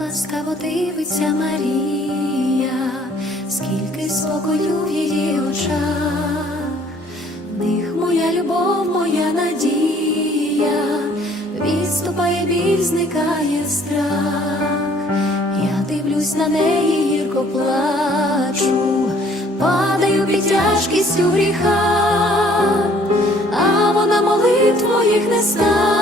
ласкаво дивиться Марія, скільки спокою в її очах, них моя любов, моя надія, відступає біль, зникає страх. Я дивлюсь на неї, гірко плачу, падаю під тяжкістю гріха, а вона молитв моїх не любові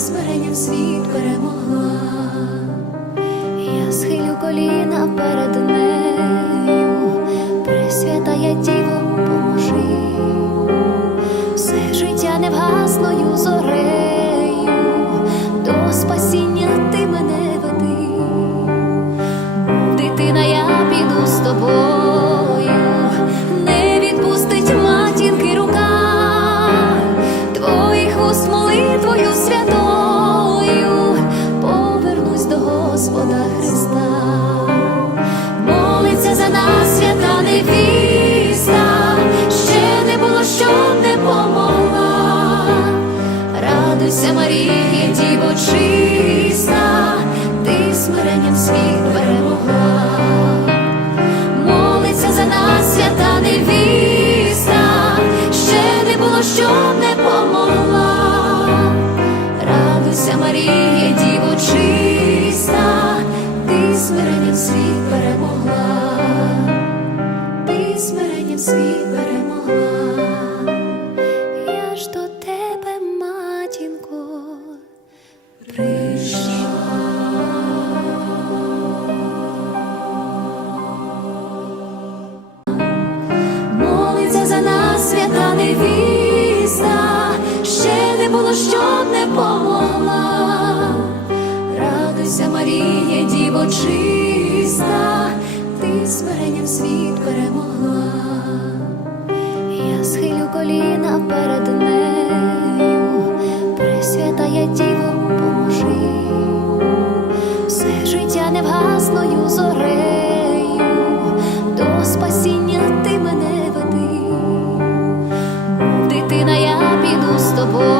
смиренням світ перемогла. Я схилю коліна перед нею, Пресвятая Діво, поможи, все життя невгасною зорею, до спасіння що не помогла. Радуйся, Марія, діво чиста, ти смиренням світ перемогла. Я схилю коліна перед нею, Пресвятая Діво, поможи, все життя невгасною зорею, до спасіння ти мене веди, дитина, я піду з тобою,